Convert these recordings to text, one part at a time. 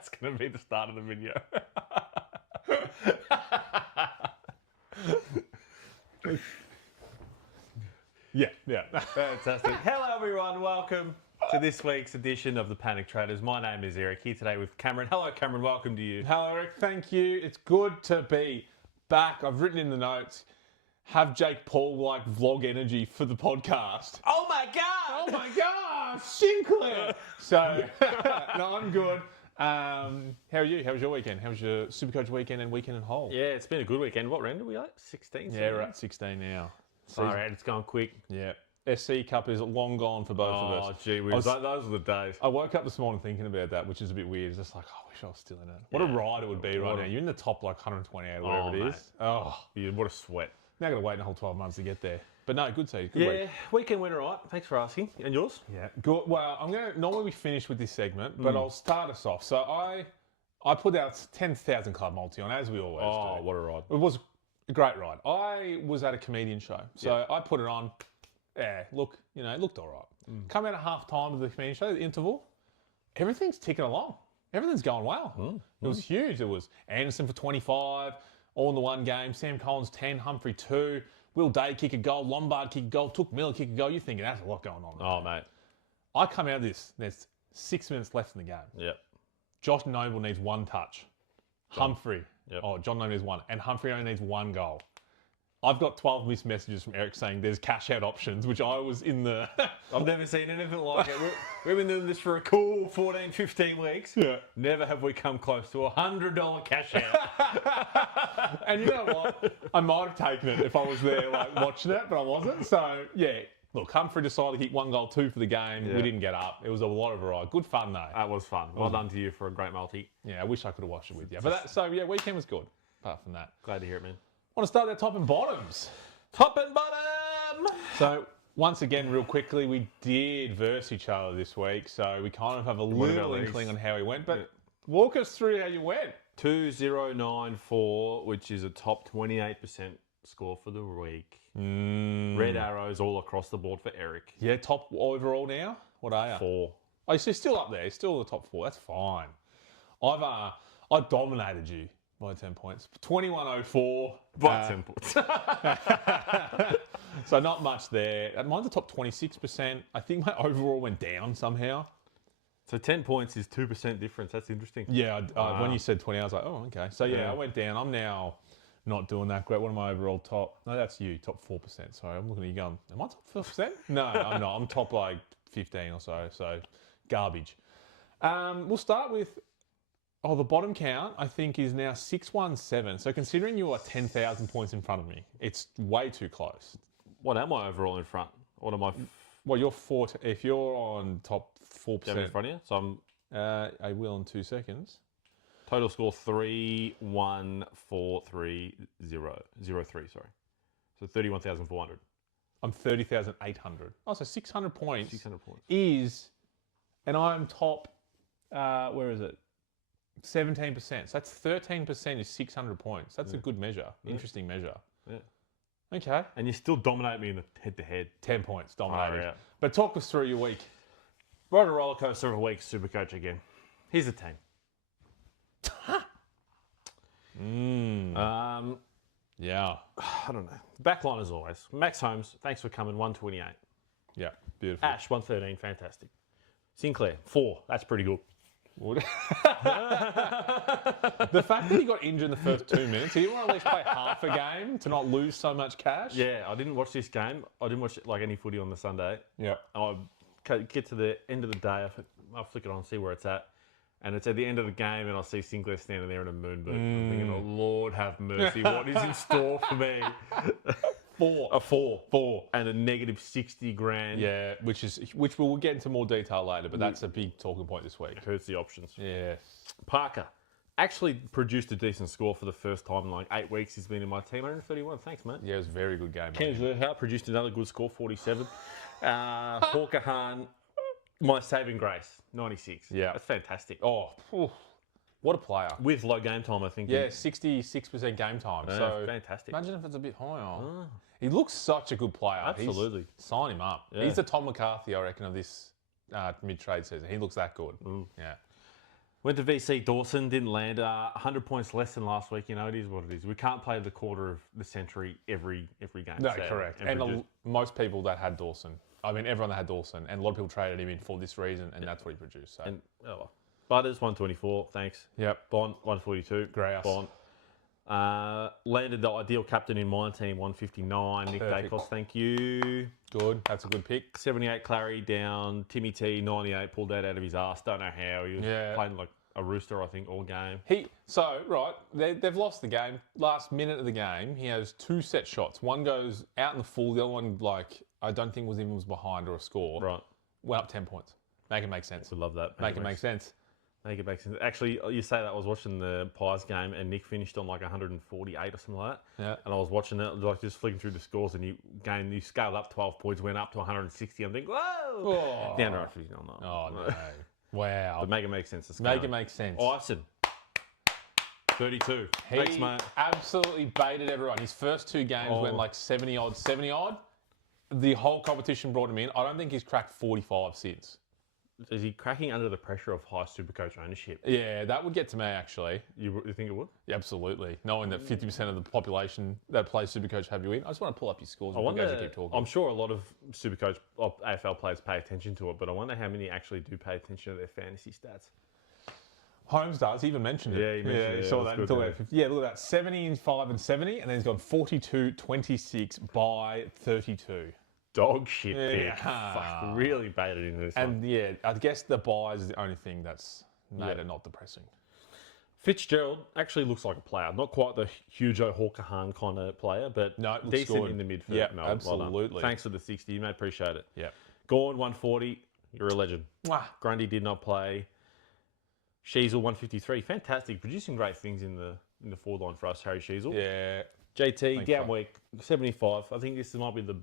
That's going to be the start of the video. Yeah. Fantastic. Hello, everyone. Welcome to this week's edition of the Panic Traders. My name is Eric, here today with Cameron. Hello, Cameron. Welcome to you. Hello, Eric. Thank you. It's good to be back. I've written in the notes, have Jake Paul like vlog energy for the podcast. Oh, my God. Oh my God, Sinclair. So, no, I'm good. How are you? How was your weekend? How was your Supercoach weekend and weekend in whole? Yeah, it's been a good weekend. What round are we at? 16? Yeah, we're at 16 now. All right, it's going quick. Yeah. SC Cup is long gone for both of us. Oh, gee whiz. Those are the days. I woke up this morning thinking about that, which is a bit weird. It's just like, I wish I was still in it. What a ride it would be right now. You're in the top like 128 or whatever it is. Oh, Yeah, what a sweat. now I've got to wait a whole 12 months to get there. But no, good to see. Good Yeah, week. weekend went all right. Thanks for asking. And yours? Yeah, good. Well, I'm going to, normally we finish with this segment, but I'll start us off. So I put out 10,000 Club Multi on, as we always do. What a ride. It was a great ride. I was at a comedian show, so I put it on. Yeah, look, it looked all right. Come out at half time of the comedian show, the interval, everything's ticking along. Everything's going well. It was huge. It was Anderson for 25, all in the one game. Sam Collins 10, Humphrey 2, Will Day kick a goal, Lombard kick a goal, Took Miller kick a goal. You're thinking that's a lot going on. Oh, mate. I come out of this. There's 6 minutes left in the game. Yep. Josh Noble needs one touch. Humphrey. Yep. Oh, John Noble needs one. And Humphrey only needs one goal. I've got 12 missed messages from Eric saying there's cash out options, which I was in the... I've never seen anything like it. We've been doing this for a cool 14, 15 weeks. Yeah. Never have we come close to a $100 cash out. And you know what? I might have taken it if I was there like watching it, but I wasn't. So, yeah. Look, Humphrey decided to hit 1 goal, 2 for the game. Yeah. We didn't get up. It was a lot of a ride. Good fun, though. That was fun. Well done to you for a great multi. Yeah, I wish I could have watched it with you. But weekend was good, apart from that. Glad to hear it, man. I want to start at top and bottoms. Top and bottom! So, once again, real quickly, we did verse each other this week, so we kind of have a little inkling on how we went. But walk us through how you went. 2094, which is a top 28% score for the week. Red arrows all across the board for Eric. Yeah, top overall now? What are you? 4. Oh, so you're still up there. You're still the top 4. That's fine. I dominated you by 10 points. 2104. By 10 points. So not much there. Mine's the top 26%. I think my overall went down somehow. So 10 points is 2% difference. That's interesting. Yeah, when you said 20, I was like, oh, okay. So I went down. I'm now not doing that great. What am I overall top? No, that's you, top 4%. Sorry, I'm looking at you going, am I top 4%? No, I'm not. I'm top like 15 or so. So garbage. We'll start with, the bottom count, I think, is now 617. So considering you are 10,000 points in front of me, it's way too close. What am I overall in front? What am I? Well, you're 4. If you're on top 4%. In front of you? So I'm... I will in 2 seconds. Total score 31430. 03, sorry. So 31,400. I'm 30,800. Oh, so 600 points. 600 points. And I'm top, where is it? 17%. So that's 13% is 600 points. That's a good measure. Interesting measure. Yeah. Okay. And you still dominate me in the head-to-head. 10 points, dominated. Oh, yeah. But talk us through your week. Rode a roller coaster of a week, Supercoach again. Here's the team. Yeah. I don't know. Backline as always. Max Holmes, thanks for coming, 128. Yeah, beautiful. Ash, 113, fantastic. Sinclair, 4. That's pretty good. The fact that he got injured in the first 2 minutes, he didn't want to at least play half a game to not lose so much cash. Yeah, I didn't watch this game. I didn't watch like any footy on the Sunday. Yeah. I get to the end of the day, I flick it on, see where it's at. And it's at the end of the game, and I see Sinclair standing there in a moon boot. I'm thinking, oh, Lord have mercy, what is in store for me? 4. A 4. And a negative 60 grand. Yeah, which we'll get into more detail later, but that's a big talking point this week. It hurts the options. Yeah. Parker actually produced a decent score for the first time in like 8 weeks. He's been in my team. 131. Thanks, mate. Yeah, it was a very good game. Ken's Zerhout produced another good score, 47. Hawker Hahn, my saving grace, 96. Yeah. That's fantastic. Oh, what a player. With low game time, I think. Yeah, 66% game time. Yeah, so fantastic. Imagine if it's a bit higher. He looks such a good player. Absolutely. Sign him up. Yeah. He's the Tom McCarthy, I reckon, of this mid-trade season. He looks that good. Yeah. Went to VC Dawson, didn't land. 100 points less than last week. You know, it is what it is. We can't play the quarter of the century every game. No, correct. And most people that had Dawson, I mean, everyone that had Dawson, and a lot of people traded him in for this reason, and that's what he produced. So. Butters, 124, thanks. Yep. Bond, 142. Grouse. Bond. Landed the ideal captain in my team, 159. Nick Dacos, thank you. Good. That's a good pick. 78 Clary down. Timmy T, 98, pulled that out of his ass. Don't know how. He was playing like a rooster, I think, all game. They've lost the game. Last minute of the game, he has 2 set shots. One goes out in the full. The other one, I don't think was behind or a score. Right. Went up 10 points. Make it make sense. We love that. Make it make sense. Make it make sense. Actually, you say that I was watching the Pies game and Nick finished on like 148 or something like that. Yeah. And I was watching it, like just flicking through the scores, and you scaled up 12 points, went up to 160. I'm thinking, whoa! Oh. Down to 150. No. Oh, no. Wow. But make it make sense. Make it make sense. Ison, 32. Thanks, mate. Absolutely baited everyone. His first 2 games went like 70 odd. The whole competition brought him in. I don't think he's cracked 45 since. Is he cracking under the pressure of high Supercoach ownership? Yeah, that would get to me, actually. You think it would? Yeah, absolutely. Knowing that 50% of the population that plays Supercoach have you in. I just want to pull up your scores I wonder, as you keep talking. I'm sure a lot of Supercoach AFL players pay attention to it, but I wonder how many actually do pay attention to their fantasy stats. Holmes does. He even mentioned it. Yeah, he mentioned it. You saw that. Look at that. 75 and 70, and then he's gone 42, 26 by 32. Dog shit pick. Fuck, really baited into this one. And I guess the buys is the only thing that's made it not depressing. Fitzgerald actually looks like a player. Not quite the Hugo Hawkahan kind of player, but decent in the midfield. Yeah, absolutely. Well, thanks for the 60, mate. Appreciate it. Yeah. Gorn, 140. You're a legend. Grundy did not play. Sheasel, 153. Fantastic. Producing great things in the forward line for us, Harry Sheasel. Yeah. JT, down week, 75. I think this might be the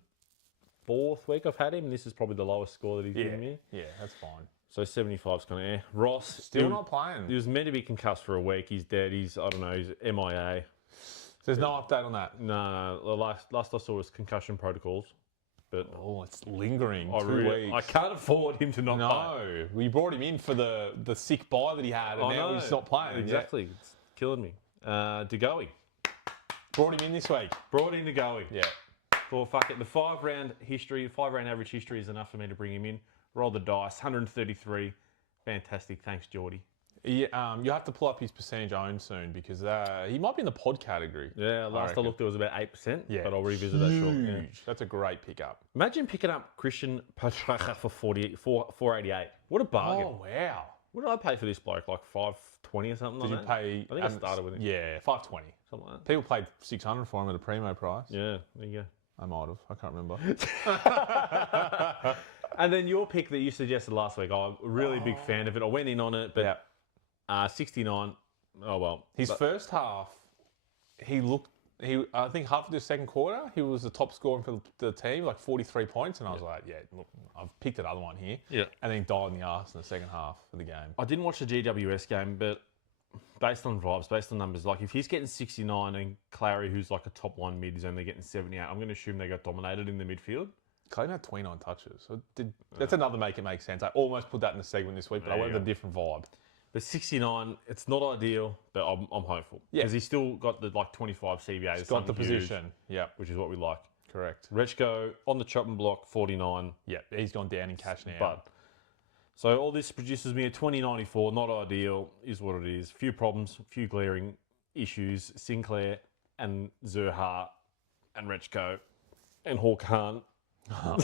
4th week I've had him. This is probably the lowest score that he's given me. Yeah, that's fine. So 75's kind of Ross. Still not playing. He was meant to be concussed for a week. He's dead. He's MIA. There's no update on that? No. The last I saw was concussion protocols. But it's lingering. 2 weeks. I can't afford him to not play. No. We brought him in for the sick bye that he had, and now he's not playing. Exactly. Yeah. It's killing me. DeGoey. Brought him in this week. Brought in DeGoey. Yeah. For fuck it, the 5-round average history is enough for me to bring him in. Roll the dice, 133. Fantastic. Thanks, Geordie. Yeah, you have to pull up his percentage owned soon because he might be in the pod category. Yeah, last I looked, it was about 8%. Yeah, but I'll revisit that shortly. Yeah. That's a great pickup. Imagine picking up Christian Patracha for 488. What a bargain! Oh wow! What did I pay for this bloke? Like $520 or something. Did like you that? pay? I think I started with him. Yeah, $520. Something like that. People paid $600 for him at a primo price. Yeah, there you go. I might have. I can't remember. And then your pick that you suggested last week, I'm a really big fan of it. I went in on it, but 69. Oh, well. His first half, I think half of the second quarter, he was the top scorer for the team, like 43 points. And I was like, look, I've picked another one here. Yeah. And then he died in the arse in the second half of the game. I didn't watch the GWS game, but based on vibes, based on numbers, like if he's getting 69 and Clary, who's like a top 1 mid, is only getting 78, I'm going to assume they got dominated in the midfield. Clay had 29 touches. So that's another make it make sense. I almost put that in the segment this week, but I went with a different vibe. But 69, it's not ideal, but I'm hopeful. Yeah. Because he's still got the 25 CBAs. He's got the position. Yeah. Which is what we like. Correct. Rechko on the chopping block, 49. Yeah, he's gone down in cash now. But so all this produces me a 2094. Not ideal, is what it is. Few problems, few glaring issues. Sinclair and Zerha and Rechko and Hawkahan.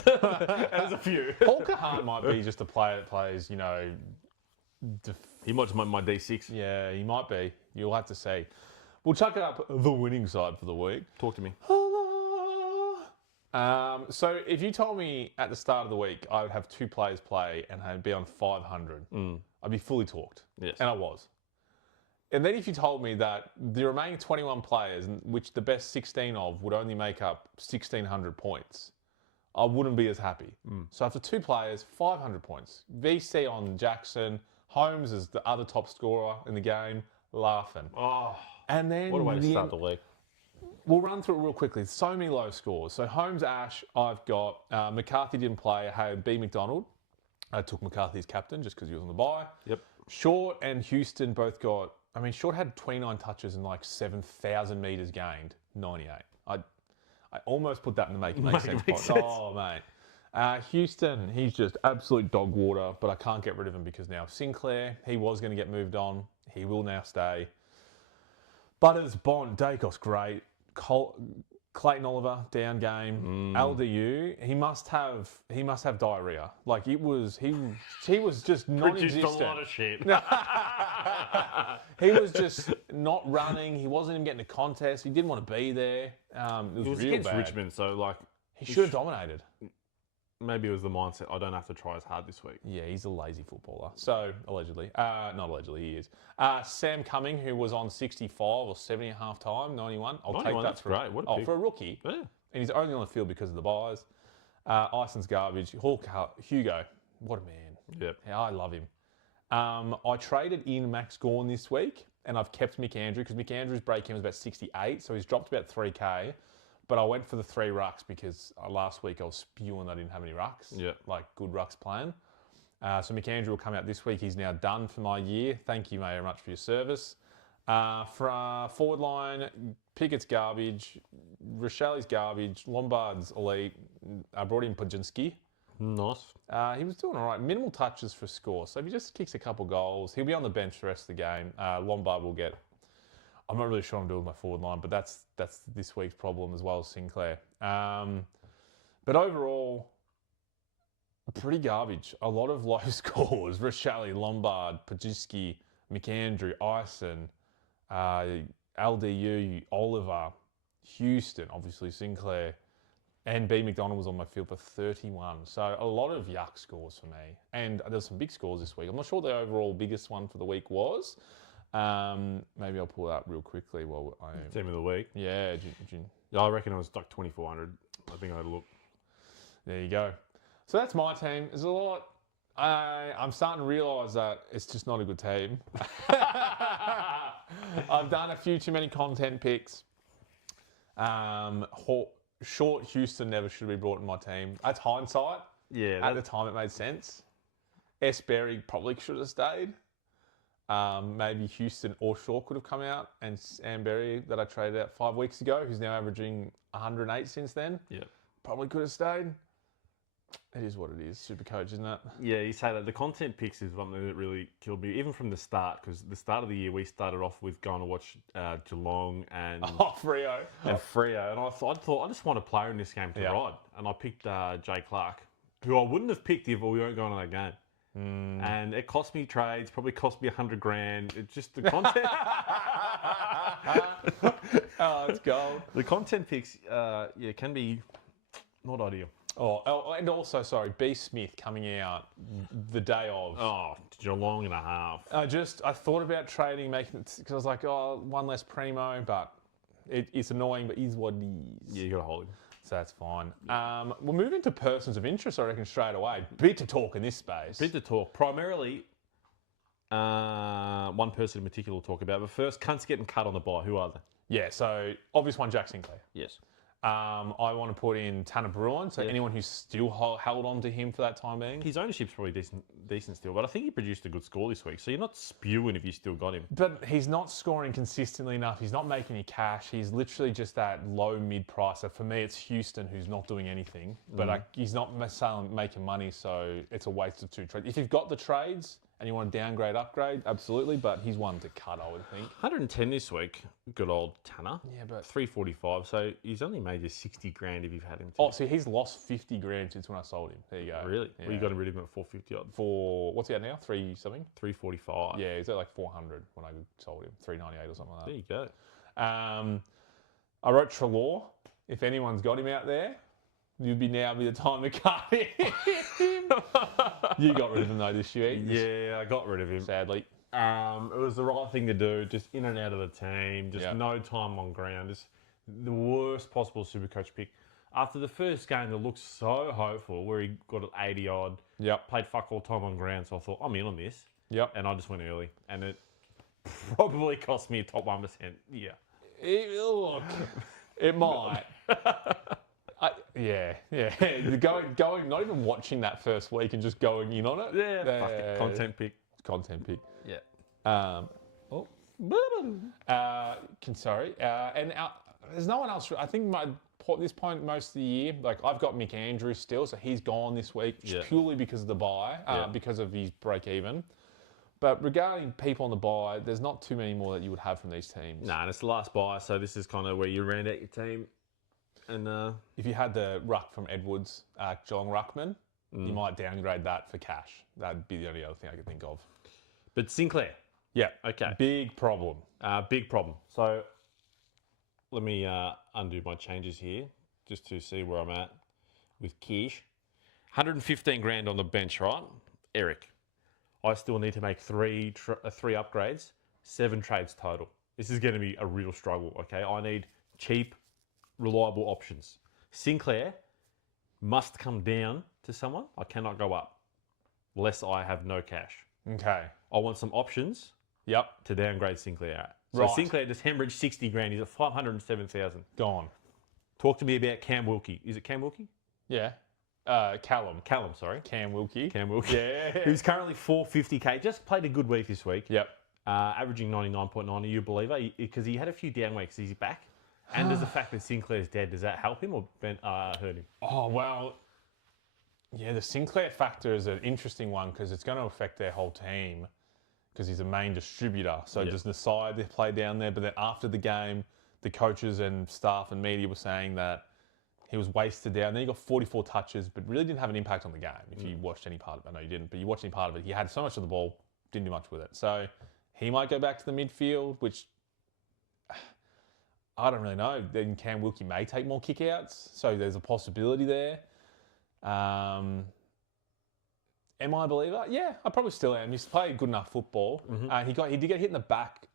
There's a few. Hawkahan might be just a player that plays, he might just my D6. Yeah, he might be. You'll have to see. We'll chuck it up the winning side for the week. Talk to me. So if you told me at the start of the week I would have 2 players play and I'd be on 500, I'd be fully talked. Yes. And I was. And then if you told me that the remaining 21 players, which the best 16 of would only make up 1,600 points, I wouldn't be as happy. So after 2 players, 500 points. VC on Jackson. Holmes is the other top scorer in the game, laughing. Oh, and then what a way to start the week. We'll run through it real quickly. So many low scores. So Holmes, Ash, I've got McCarthy didn't play. I had B. McDonald. I took McCarthy as captain just because he was on the bye. Yep. Short and Houston both got. I mean, Short had 29 touches and like 7,000 meters gained, 98. I almost put that in the make sense pot. Oh mate, Houston, he's just absolute dog water, but I can't get rid of him because now Sinclair, he was going to get moved on. He will now stay. Butters, Bond, Dacos, great. Clayton Oliver, down game. LDU, he must have diarrhea. Like he was just non-existent. Produced a lot of shit. He was just not running. He wasn't even getting a contest. He didn't want to be there. It was real against bad. Richmond, so like He should have dominated. maybe it was the mindset. I don't have to try as hard this week. Yeah, he's a lazy footballer. So, allegedly. Not allegedly, he is. Sam Cumming, who was on 65 or 70 at half time, 91. I'll 91, take that that's great. What a pick. for a rookie. Yeah. And he's only on the field because of the buys. Ison's garbage. Hugo, what a man. Yep. Yeah, I love him. I traded in Max Gawn this week, and I've kept Mick Andrew because Mick Andrew's break-in was about 68, so he's dropped about 3K. But I went for the 3 rucks because last week I was spewing I didn't have any rucks. Yeah. Like good rucks plan. So Mick Andrew will come out this week. He's now done for my year. Thank you very much for your service. For forward line, Pickett's garbage, Rochelle's garbage, Lombard's elite. I brought in Pajinski. Nice. He was doing all right. Minimal touches for score. So if he just kicks a couple goals, he'll be on the bench the rest of the game. Lombard will get... I'm not really sure what I'm doing with my forward line, but that's this week's problem as well as Sinclair. But overall, pretty garbage. A lot of low scores. Rochelle, Lombard, Pajinski, McAndrew, Ison, LDU, Oliver, Houston, obviously Sinclair, and B. McDonald was on my field for 31. So a lot of yuck scores for me. And there's some big scores this week. I'm not sure what the overall biggest one for the week was. Maybe I'll pull it up real quickly while I am. Team of the week. Yeah. Yeah, I reckon it was like 2,400. I think I had a look. There you go. So that's my team. There's a lot. I'm starting to realise that it's just not a good team. I've done a few too many content picks. Short Houston never should have been brought in my team. That's hindsight. Yeah. At the time, it made sense. S. Berry probably should have stayed. Maybe Houston or Shaw could have come out, and Sam Berry that I traded out 5 weeks ago, who's now averaging 108 since then. Yeah. Probably could have stayed. It is what it is. Supercoach, isn't it? Yeah, you say that. The content picks is something that really killed me, even from the start, because the start of the year we started off with going to watch Geelong and Freo. And I thought I just want a player in this game to ride, and I picked Jay Clark, who I wouldn't have picked if we weren't going to that game. And it cost me trades, probably cost me $100,000. It's just the content. Oh, it's gold. The content picks, can be not ideal. Oh, and also, sorry, B. Smith coming out the day of. Oh, Geelong and a half. I thought about trading, making it, because I was like, one less primo, but it's annoying, but is what it is. Yeah, you got to hold him. So that's fine. We'll move into persons of interest, I reckon, straight away. Bit to talk in this space. Bit to talk. Primarily, one person in particular we'll talk about. But first, cunts getting cut on the bye. Who are they? Yeah, so obvious one, Jack Sinclair. Yes. I want to put in Tanner Bruin, so anyone who's still held on to him for that time being. His ownership's probably decent still, but I think he produced a good score this week, so you're not spewing if you still got him. But he's not scoring consistently enough. He's not making any cash. He's literally just that low mid-pricer. For me, it's Houston who's not doing anything, but he's not making money, so it's a waste of 2 trades. If you've got the trades and you want to downgrade, upgrade, absolutely, but he's one to cut, I would think. 110 this week, good old Tanner. Yeah, but 345, so he's only made you $60,000 if you've had him. Oh, see, he's lost $50,000 since when I sold him. There you go. Really? Yeah. Well, you got him rid of him at 450 odd. For what's he at now? 3 something? 345. Yeah, he's at like 400 when I sold him. 398 or something like that. There you I go. wrote Trelaw. If anyone's got him out there, you'd be the time to cut him. You got rid of him though this year. Yeah, I got rid of him. Sadly. It was the right thing to do. Just in and out of the team. Just no time on ground. Just the worst possible Supercoach pick. After the first game that looked so hopeful, where he got an 80 odd, played fuck all time on ground, so I thought, I'm in on this. Yep. And I just went early. And it probably cost me a top 1%. Yeah. Look, it might. Yeah. Going, not even watching that first week and just going in on it. Yeah, fuck it. Content pick. Oh, there's no one else. I think at this point, most of the year, like I've got Mick Andrews still, so he's gone this week purely because of the bye, because of his break even. But regarding people on the bye, there's not too many more that you would have from these teams. Nah, and it's the last bye, so this is kind of where you round out your team. And if you had the ruck from Edwards, Geelong Ruckman, you might downgrade that for cash. That'd be the only other thing I could think of. But Sinclair. Yeah. Okay. Big problem. Big problem. So let me undo my changes here just to see where I'm at with Kish. 115 grand on the bench, right? Eric, I still need to make three upgrades, 7 trades total. This is going to be a real struggle, okay? I need cheap, reliable options. Sinclair must come down to someone. I cannot go up lest I have no cash. Okay. I want some options to downgrade Sinclair at. So Right. Sinclair just hemorrhaged 60 grand. He's at 507,000. Gone. Talk to me about Cam Wilkie. Is it Cam Wilkie? Yeah. Callum, sorry. Cam Wilkie. Cam Wilkie. Yeah. Who's currently 450k. Just played a good week this week. Yep. Averaging 99.9. Are you a believer? Because he had a few down weeks. Is he back? And does the fact that Sinclair's dead, does that help him or hurt him? Oh, well, yeah, the Sinclair factor is an interesting one because it's going to affect their whole team because he's a main distributor. So does the side they play down there. But then after the game, the coaches and staff and media were saying that he was wasted down. Then he got 44 touches, but really didn't have an impact on the game. If you watched any part of it, I know you didn't, but you watched any part of it. He had so much of the ball, didn't do much with it. So he might go back to the midfield, which I don't really know. Then Cam Wilkie may take more kickouts, so there's a possibility there. Am I a believer? Yeah, I probably still am. He's played good enough football. He did get hit in the back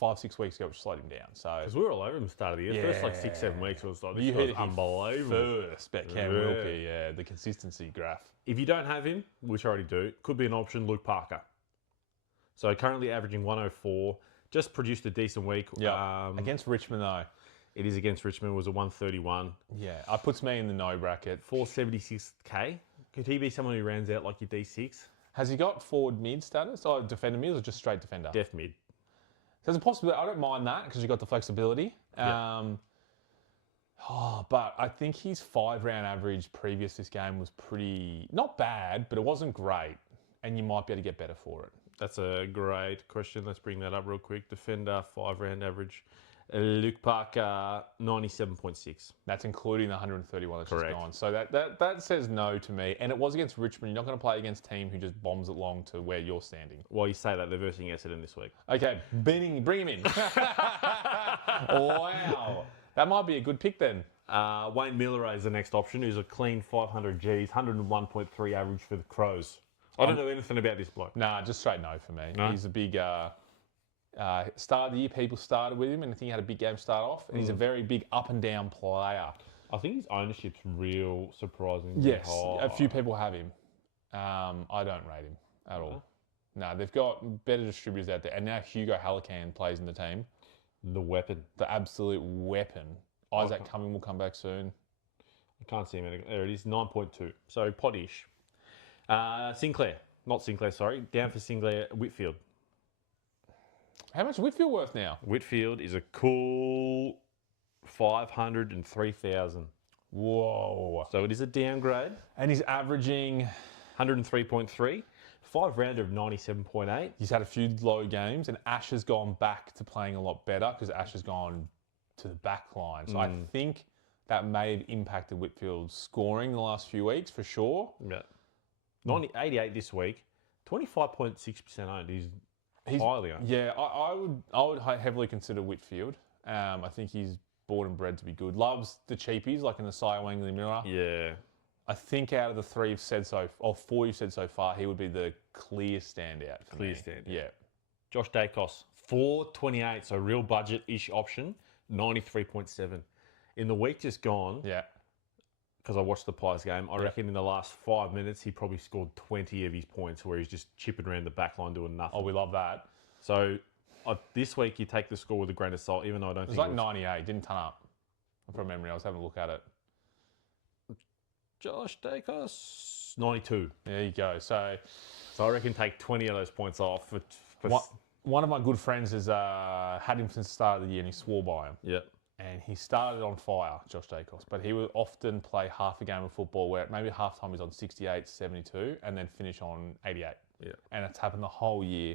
5-6 weeks ago, which slowed him down. So because we were all over him at the start of the year. First 6-7 weeks, it was like, you this heard guy's unbelievable. First, bet Cam Wilkie, the consistency graph. If you don't have him, which I already do, could be an option, Luke Parker. So currently averaging 104, just produced a decent week. Yeah, against Richmond though. It is against Richmond, was a 131. Yeah, it puts me in the no bracket. 476k. Could he be someone who rounds out like your D6? Has he got forward mid status or defender mid or just straight defender? Def mid. There's a possibility. I don't mind that because you've got the flexibility. But I think his 5-round average previous this game was pretty, not bad, but it wasn't great. And you might be able to get better for it. That's a great question. Let's bring that up real quick. Defender, 5-round average. Luke Parker, 97.6. That's including the 131 that's Correct. just gone. So that says no to me. And it was against Richmond. You're not going to play against a team who just bombs it long to where you're standing. Well, you say that, they're versing Essendon this week. Okay, bring him in. Wow. That might be a good pick then. Wayne Miller is the next option, who's a clean 500 Gs, 101.3 average for the Crows. I don't know anything about this bloke. Nah, just straight no for me. No? He's a big... start of the year, people started with him, and I think he had a big game start off. And he's a very big up and down player. I think his ownership's real surprising. Yes, high. a few people have him. I don't rate him at all. No, they've got better distributors out there, and now Hugo Hallican plays in the team. The weapon. The absolute weapon. Isaac Cumming will come back soon. I can't see him. There it is, 9.2. So pot-ish. Sinclair. Not Sinclair, sorry. Down for Sinclair, Whitfield. How much Whitfield worth now? Whitfield is a cool 503,000. Whoa. So it is a downgrade. And he's averaging... 103.3. 5-rounder of 97.8. He's had a few low games, and Ash has gone back to playing a lot better because Ash has gone to the back line. So I think that may have impacted Whitfield's scoring the last few weeks for sure. Yeah. 88 this week. 25.6% owned. He's highly owned. Yeah, I would heavily consider Whitfield. I think he's born and bred to be good. Loves the cheapies, like in the Cy Wangley Mirror. Yeah. I think out of the 4 you've said so far, he would be the clear standout for me. Standout. Yeah. Josh Dacos, 428, so real budget-ish option, 93.7. In the week just gone, Yeah. because I watched the Pies game, I reckon in the last 5 minutes he probably scored 20 of his points where he's just chipping around the back line doing nothing. Oh, we love that. So this week you take the score with a grain of salt, even though I don't It was think like 98, didn't turn up. From memory, I was having a look at it. Josh Dacos, 92. There you go. So I reckon take 20 of those points off. one of my good friends has had him since the start of the year, and he swore by him. Yep. And he started on fire, Josh Dacos, but he would often play half a game of football where maybe halftime he's on 68, 72, and then finish on 88. Yeah. And it's happened the whole year.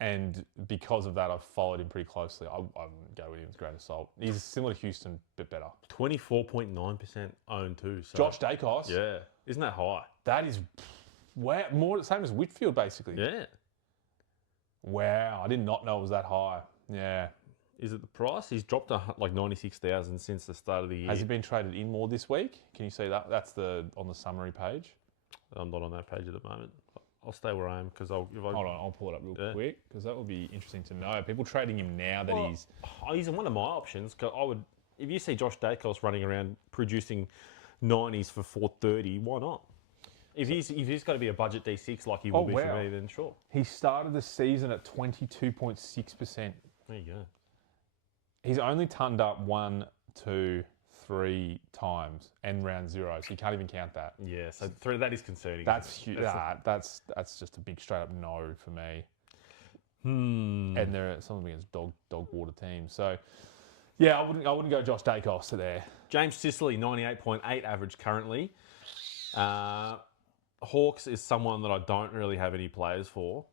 And because of that, I've followed him pretty closely. I wouldn't go with him as great assault. He's similar to Houston, but better. 24.9% owned too. So. Josh Dacos. Yeah. Isn't that high? That is more the same as Whitfield, basically. Yeah. Wow. I did not know it was that high. Yeah. Is it the price? He's dropped like 96,000 since the start of the year. Has he been traded in more this week? Can you see that? That's on the summary page. I'm not on that page at the moment. I'll stay where I am because Hold on, I'll pull it up real quick because that would be interesting to know. People trading him now that he's one of my options. Cause if you see Josh Dacos running around producing 90s for 430, why not? If he's got to be a budget D6 like he will be for me, then sure. He started the season at 22.6%. There you go. He's only turned up 1, 2, 3 times and round 0, so you can't even count that. Yeah, so that is concerning. That's huge. That's just a big straight up no for me. And there are some against dog water teams. So yeah, I wouldn't go Josh Dacos there. James Sicily, 98.8 average currently. Hawks is someone that I don't really have any players for.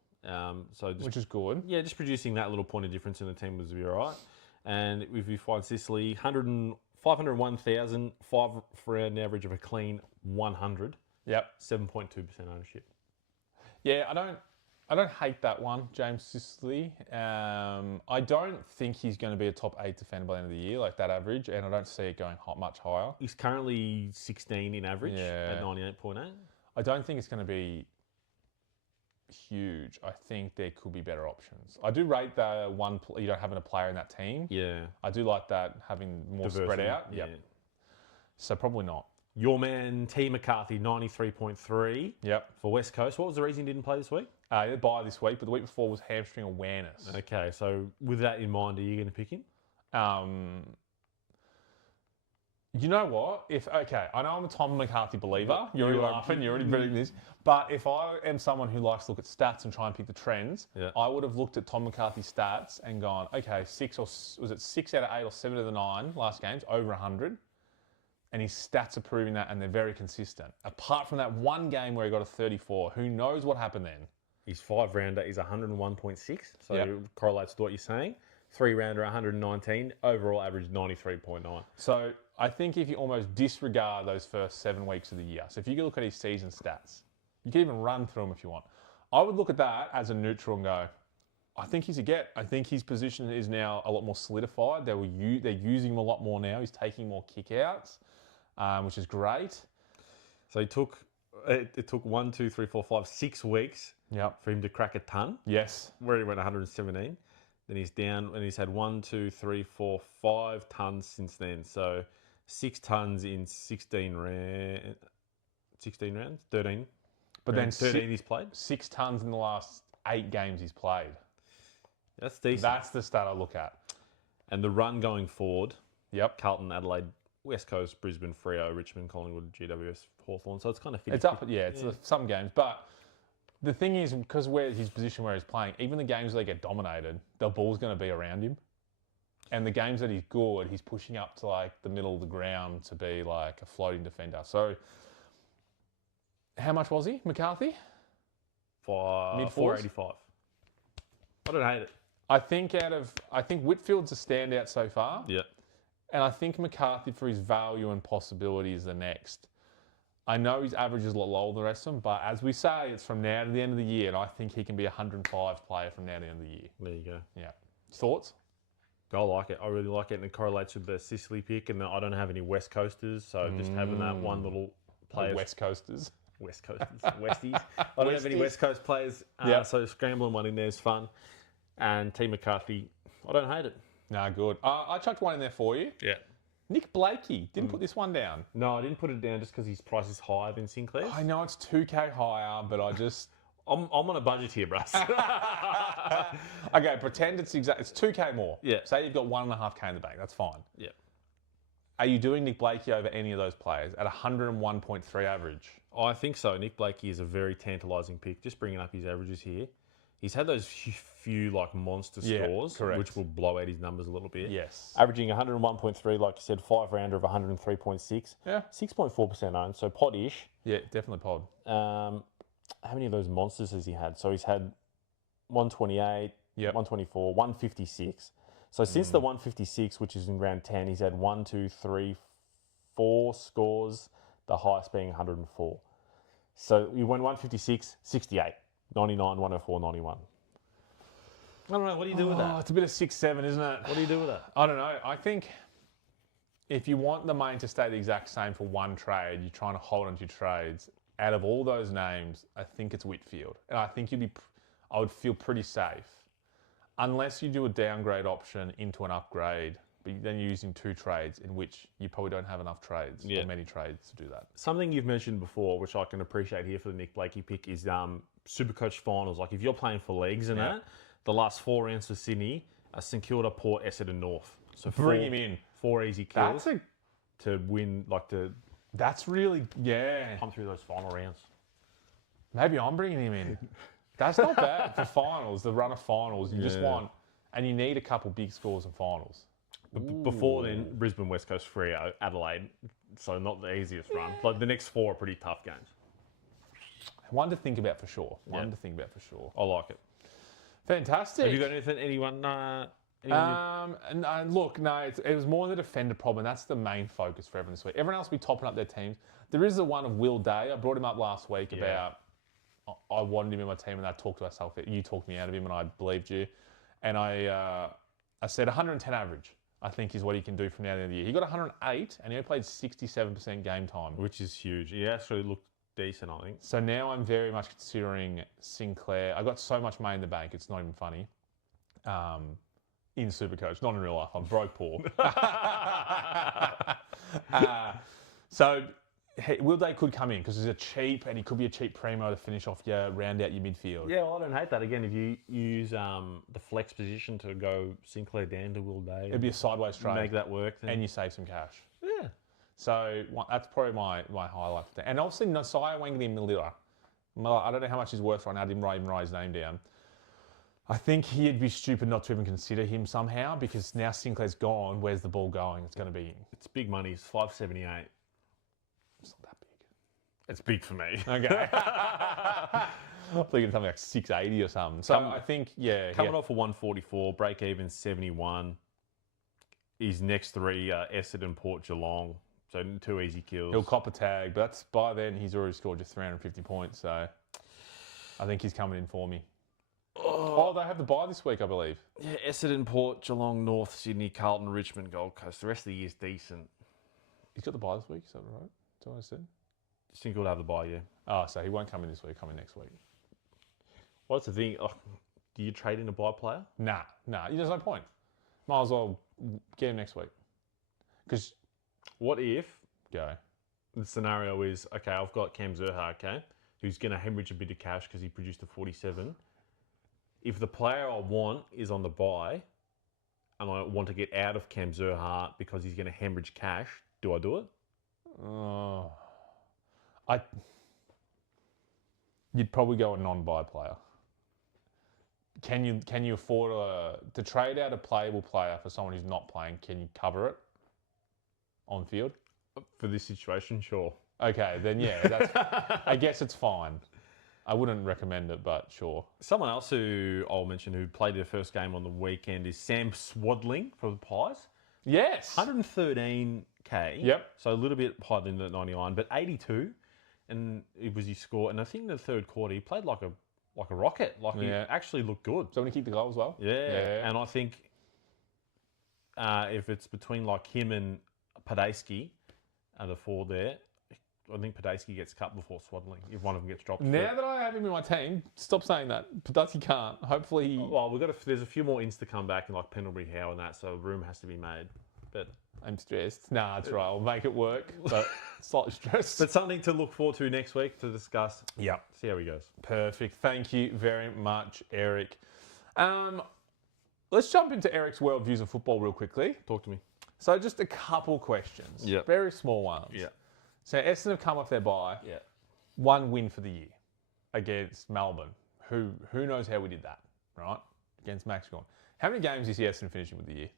Which is good. Yeah, just producing that little point of difference in the team was all right. And if you find Sicily, 501,000, 5 for an average of a clean 100. Yep. 7.2% ownership. Yeah, I don't hate that one, James Sicily. I don't think he's going to be a top 8 defender by the end of the year, like that average, and I don't see it going much higher. He's currently 16 in average at 98.8. I don't think it's going to be huge. I think there could be better options. I do rate the one you don't having a player in that team. Yeah. I do like that, having more diversity. Spread out. Yeah. So probably not. Your man, T. McCarthy, 93.3 for West Coast. What was the reason he didn't play this week? He did buy this week, but the week before was hamstring awareness. Okay, so with that in mind, are you going to pick him? You know what? I know I'm a Tom McCarthy believer. You're already laughing. You're already predicting this. But if I am someone who likes to look at stats and try and pick the trends, I would have looked at Tom McCarthy's stats and gone, okay, 6 out of 8 or 7 of the 9 last games, over 100. And his stats are proving that, and they're very consistent. Apart from that one game where he got a 34, who knows what happened then? His 5-rounder is 101.6, so it correlates to what you're saying. 3-rounder, 119. Overall average, 93.9. So I think if you almost disregard those first 7 weeks of the year, so if you look at his season stats, you can even run through them if you want. I would look at that as a neutral and go, I think he's a get. I think his position is now a lot more solidified. They're using him a lot more now. He's taking more kick-outs, which is great. So it took 6 weeks for him to crack a ton. Yes. Where he went 117. Then he's down, and he's had 5 tons since then. So 6 tons in 16 rounds, 13. But then 13 he's played. 6 tons in the last 8 games he's played. That's decent. That's the stat I look at. And the run going forward. Yep. Carlton, Adelaide, West Coast, Brisbane, Freo, Richmond, Collingwood, GWS, Hawthorn. So it's kind of 50. It's up. Yeah, it's some games, but. The thing is, because where his position where he's playing, even the games where they get dominated, the ball's going to be around him. And the games that he's good, he's pushing up to like the middle of the ground to be like a floating defender. So, how much was he, McCarthy? Mid 485. I don't hate it. I think Whitfield's a standout so far. Yeah. And I think McCarthy, for his value and possibility, is the next. I know his average is a lot lower than the rest of them, but as we say, it's from now to the end of the year, and I think he can be a 105 player from now to the end of the year. There you go. Yeah. Thoughts? I like it. I really like it, and it correlates with the Sicily pick, and I don't have any West Coasters, so just having that one little player. West Coasters. Westies. I don't have any West Coast players, so scrambling one in there is fun. And T. McCarthy, I don't hate it. Nah, good. I chucked one in there for you. Yeah. Nick Blakey. Didn't put this one down. No, I didn't put it down just because his price is higher than Sinclair's. I know it's 2K higher, but I just... I'm on a budget here, Bruce. Okay, pretend it's 2K more. Yeah. Say you've got 1.5K in the bank. That's fine. Yeah. Are you doing Nick Blakey over any of those players at 101.3 average? I think so. Nick Blakey is a very tantalising pick. Just bringing up his averages here. He's had those few like monster Yeah, scores, correct. which will blow out his numbers a little bit. Yes. Averaging 101.3, like you said, 5-rounder of 103.6. Yeah. 6.4% owned, so pod-ish. Yeah, definitely pod. How many of those monsters has he had? So he's had 128, Yep. 124, 156. So since the 156, which is in round 10, he's had 1, 2, 3, 4 scores, the highest being 104. So he went 156, 68, 99, 104, 91. I don't know. What do you do with that? It's a bit of 6-7, isn't it? What do you do with that? I don't know. I think if you want the main to stay the exact same for one trade, you're trying to hold onto your trades. Out of all those names, I think it's Whitfield. And I think I would feel pretty safe. Unless you do a downgrade option into an upgrade, but then you're using 2 trades in which you probably don't have enough trades or many trades to do that. Something you've mentioned before, which I can appreciate here for the Nick Blakey pick, is Supercoach finals. Like if you're playing for leagues and that, the last 4 rounds for Sydney are St Kilda, Port, Essendon, North. So Bring him in. 4 easy kills to win, like to That's really, come through those final rounds. Maybe I'm bringing him in. That's not bad for finals, the run of finals. You just want, and you need a couple big scores in finals. But before then, Brisbane, West Coast, Freo, Adelaide. So not the easiest run. Like the next 4 are pretty tough games. One to think about for sure. I like it. Fantastic. Have you got anything? Anyone? Look, no, it was more the defender problem. That's the main focus for everyone this week. Everyone else will be topping up their teams. There is the one of Will Day. I brought him up last week about I wanted him in my team, and I talked to myself. You talked me out of him, and I believed you. And I said 110 average, I think, is what he can do from now to the end of the year. He got 108, and he only played 67% game time. Which is huge. He actually looked decent, I think. So now I'm very much considering Sinclair. I got so much money in the bank, it's not even funny. In Supercoach, not in real life. I'm broke poor. So Will Day could come in because he's and he could be a cheap primo to finish off round out your midfield. Yeah, well, I don't hate that. Again, if you use the flex position to go Sinclair down to Will Day, It'd be a sideways trade. Make that work, then. And you save some cash. Yeah. So that's probably my highlight. And obviously Nasiah Wangley Miller. I don't know how much he's worth right now. I didn't even write his name down. I think he'd be stupid not to even consider him somehow because now Sinclair's gone. Where's the ball going? It's going to be... It's big money. It's 578. It's not that big. It's big for me. Okay. I'm thinking something like 680 or something. So I think, Coming off a 144, break even 71. His next 3, Essendon, Port, Geelong. So 2 easy kills. He'll cop a tag, but by then he's already scored just 350 points. So I think he's coming in for me. Oh, they have the bye this week, I believe. Yeah, Essendon, Port, Geelong, North, Sydney, Carlton, Richmond, Gold Coast. The rest of the year's decent. He's got the bye this week, is that right? Is that what I said? I think he'll have the bye, yeah. Oh, so he won't come in this week, come in next week. What's the thing? Oh, do you trade in a bye player? Nah, there's no point. Might as well get him next week. Because what if the scenario is, okay, I've got Cam Zurhaar, okay, who's going to hemorrhage a bit of cash because he produced a 47. If the player I want is on the bye and I want to get out of Cam Zurhaar because he's going to hemorrhage cash, do I do it? You'd probably go a non-buy player. Can you afford to trade out a playable player for someone who's not playing? Can you cover it on field? For this situation, sure. Okay, then I guess it's fine. I wouldn't recommend it, but sure. Someone else who I'll mention who played their first game on the weekend is Sam Swadling for the Pies. Yes. 113k. Yep. So a little bit higher than the 99, but 82. And it was his score. And I think in the third quarter, he played like a rocket. He actually looked good. So when he kicked the goal as well? Yeah. And I think if it's between like him and Padasky, the 4 there, I think Padasky gets cut before Swadling if one of them gets dropped. Now that I have him in my team, stop saying that. Padasky can't. Hopefully... Well, there's a few more ins to come back in like Pendlebury Howe and that, so room has to be made. But I'm stressed. Nah, that's right. I'll make it work. But slightly stressed. But something to look forward to next week to discuss. Yep. See how he goes. Perfect. Thank you very much, Eric. Let's jump into Eric's world views of football real quickly. Talk to me. So just a couple questions. Yep. Very small ones. Yeah. So Essendon have come off their bye. Yeah. 1 win for the year against Melbourne, who knows how we did that, right? Against Max Gorn. How many games is Essendon finishing with the year?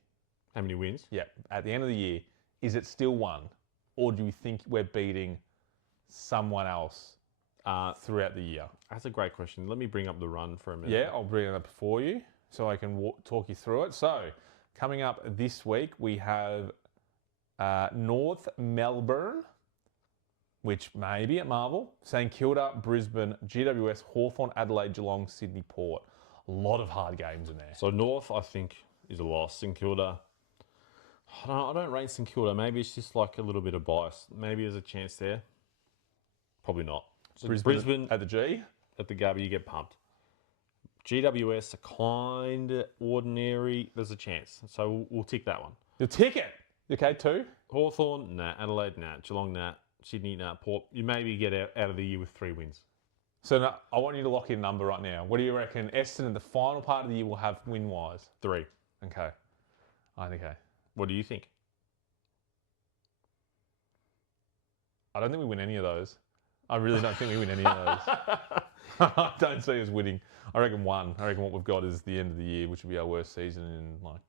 How many wins? Yeah, at the end of the year, is it still one? Or do we think we're beating someone else throughout the year? That's a great question. Let me bring up the run for a minute. Yeah, I'll bring it up for you so I can talk you through it. So, coming up this week, we have North Melbourne, which may be at Marvel, St Kilda, Brisbane, GWS, Hawthorn, Adelaide, Geelong, Sydney, Port. A lot of hard games in there. So North, I think, is a loss. St Kilda, I don't rate St Kilda. Maybe it's just like a little bit of bias. Maybe there's a chance there. Probably not. So Brisbane at the G. At the Gabba, you get pumped. GWS are kind of ordinary. There's a chance. So we'll tick that one. You'll tick it. Okay, 2. Hawthorn, nah. Adelaide, nah. Geelong, nah. Sydney, nah. Port, you maybe get out of the year with 3 wins. So now, I want you to lock in a number right now. What do you reckon Essendon, the final part of the year, will have win-wise? 3. Okay. Okay. What do you think? I don't think we win any of those. I really don't think we win any of those. I don't see us winning. I reckon 1. I reckon what we've got is the end of the year, which will be our worst season in, like,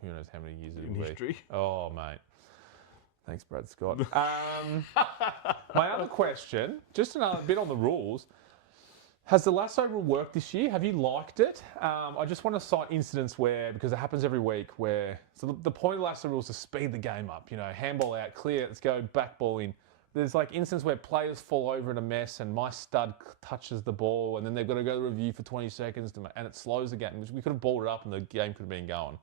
who knows how many years it will be. History. Oh, mate. Thanks, Brad Scott. My other question, just another bit on the rules. Has the lasso rule worked this year? Have you liked it? I just want to cite incidents where, because it happens every week, where so the point of the lasso rule is to speed the game up. You know, handball out, clear, let's go, back ball in. There's like instances where players fall over in a mess and my stud touches the ball and then they've got to go to review for 20 seconds and it slows the game, which we could have balled it up and the game could have been going.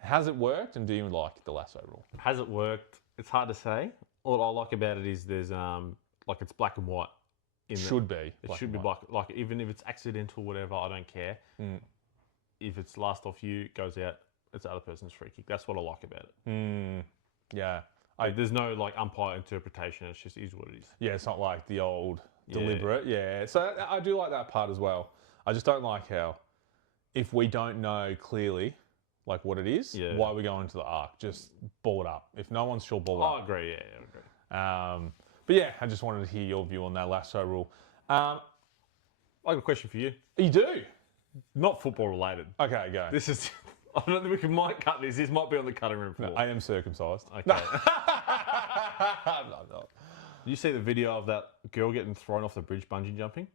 Has it worked and do you like the lasso rule? Has it worked? It's hard to say. All I like about it is there's like it's black and white. It should be. It should be black. Like even if it's accidental, whatever, I don't care. If it's last off you, goes out, it's the other person's free kick. That's what I like about it. Yeah. There's no like umpire interpretation. It's just is what it is. Yeah, it's not like the old deliberate. Yeah. So I do like that part as well. I just don't like how if we don't know clearly like what it is, why we go into the arc. Just ball it up. If no one's sure, ball it up. I agree. Yeah, I agree. But yeah, I just wanted to hear your view on that lasso rule. I have a question for you. You do? Not football related. Okay, go. This is. I don't think might cut this. This might be on the cutting room floor. No, I am circumcised. Okay. No. I'm not. Did you see the video of that girl getting thrown off the bridge bungee jumping?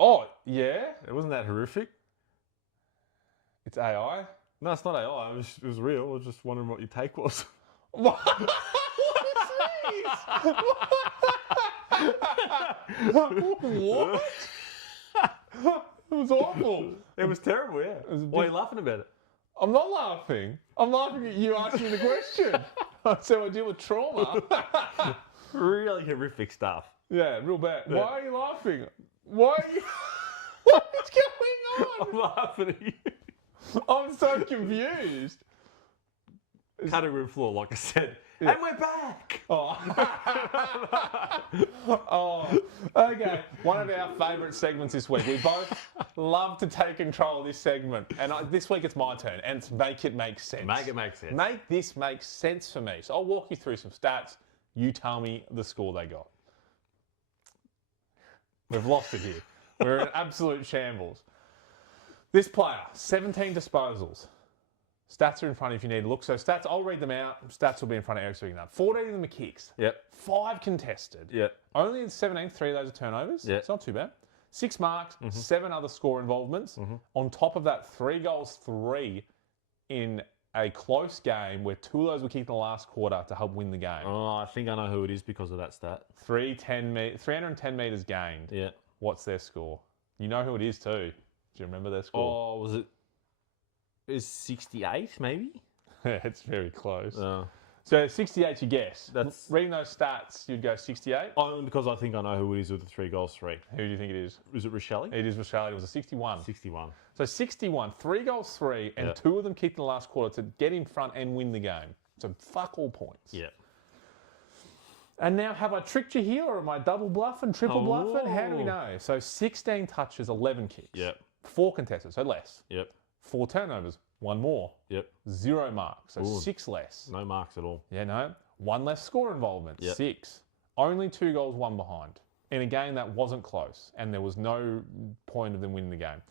Oh, yeah? It wasn't that horrific. It's AI? No, it's not AI. It was real. I was just wondering what your take was. What? What? It was awful. It was terrible, yeah. Why are you laughing about it? I'm not laughing. I'm laughing at you asking the question. So I deal with trauma. Really horrific stuff. Yeah, real bad. Yeah. Why are you laughing? Why are you... What is going on? I'm laughing at you. I'm so confused. Cutting room floor, like I said. Yeah. And we're back! Oh. Oh, okay. One of our favourite segments this week. We both love to take control of this segment. And this week it's my turn. And it's make it make sense. Make it make sense. Make this make sense for me. So I'll walk you through some stats. You tell me the score they got. We've lost it here. We're in absolute shambles. This player, 17 disposals. Stats are in front if you need to look. So stats, I'll read them out. Stats will be in front of Eric so you can know. 14 of them are kicks. Yep. 5 contested. Yep. Only in 17, 3 of those are turnovers. Yep. It's not too bad. 6 marks, 7 other score involvements. On top of that, 3 goals, 3 in a close game where 2 of those were kicked in the last quarter to help win the game. Oh, I think I know who it is because of that stat. 310 metres gained. Yeah. What's their score? You know who it is too. Do you remember their score? Oh, was it? Is 68 maybe? Yeah, it's very close. Oh. So 68, you guess. That's reading those stats, you'd go 68. Only because I think I know who it is with the 3 goals, 3. Who do you think it is? Is it Rochelle? It is Rochelle. It was a 61. 61. So 61, 3 goals, 3, and 2 of them kicked in the last quarter to get in front and win the game. So fuck all points. Yeah. And now, have I tricked you here, or am I double bluffing, triple bluffing? How do we know? So 16 touches, 11 kicks. Yep. 4 contested, so less. Yep. 4 turnovers, 1 more. Yep. 0 marks, so 6 less. No marks at all. Yeah, no. 1 less score involvement, Yep. 6. Only 2 goals, 1 behind. in a game that wasn't close and there was no point of them winning the game.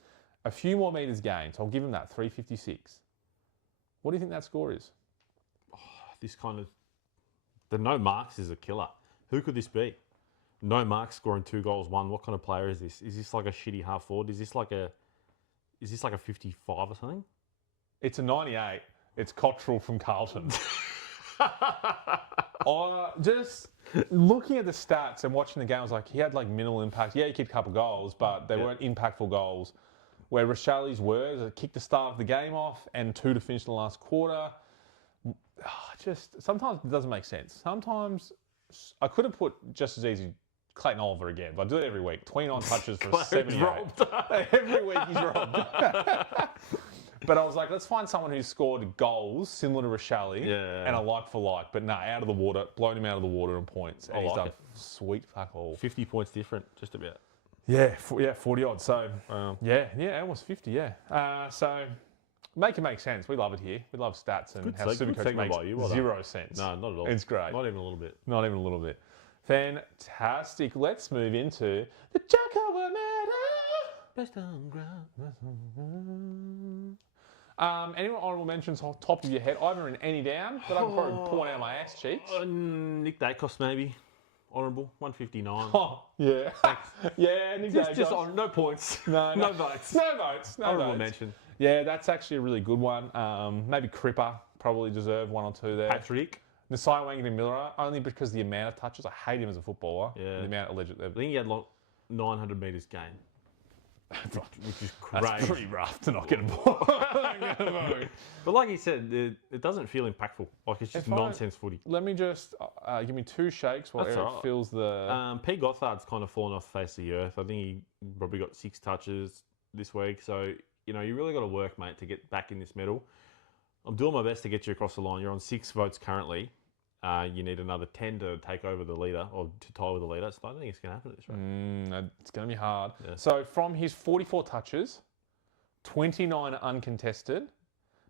A few more metres gained, so I'll give him that, 356. What do you think that score is? This kind of... The no marks is a killer. Who could this be? No marks scoring 2 goals, 1. What kind of player is this? Is this like a shitty half forward? Is this like a 55 or something? It's a 98. It's Cottrell from Carlton. Just looking at the stats and watching the game, I was like, he had like minimal impact. Yeah, he kicked a couple goals, but they weren't impactful goals. Where Rochelli's were, kick to start the game off and 2 to finish in the last quarter. Just sometimes it doesn't make sense. Sometimes I could have put just as easy Clayton Oliver again, but I do it every week. 29 touches for 78. Every week he's robbed. But I was like, let's find someone who's scored goals similar to Rochelli and a like for like. But out of the water, blown him out of the water in points. And he's done sweet fuck all. 50 points different, just about. Yeah, 40 odd. So, almost 50, yeah. So, make it make sense. We love it here. We love stats and how Supercoach makes zero sense. No, not at all. It's great. Not even a little bit. Not even a little bit. Fantastic. Let's move into the Jacobo Matter. Best on ground. Any honourable mentions off the top of your head? I haven't written any down, but I can probably point out my ass cheeks. Nick Dacos, maybe. Honourable, 159. Oh, yeah. Yeah, Nick Dacos. Just on, no points. No votes. No votes. No Honourable votes. mention. Yeah, that's actually a really good one. Maybe Cripper probably deserved 1 or 2 there. Patrick. Nasai Wangan-Miller, only because the amount of touches. I hate him as a footballer. Yeah. The amount alleged. I think he had 900 metres gained. Which is crazy. That's pretty rough to not get a ball. But like he said, it doesn't feel impactful. Like it's just nonsense footy. Let me just give me 2 shakes while Eric fills the... P. Gothard's kind of fallen off the face of the earth. I think he probably got 6 touches this week. So, you really got to work, mate, to get back in this medal. I'm doing my best to get you across the line. You're on 6 votes currently. You need another 10 to take over the leader or to tie with the leader. So I don't think it's going to happen this race. It's going to be hard. Yeah. So from his 44 touches, 29 uncontested,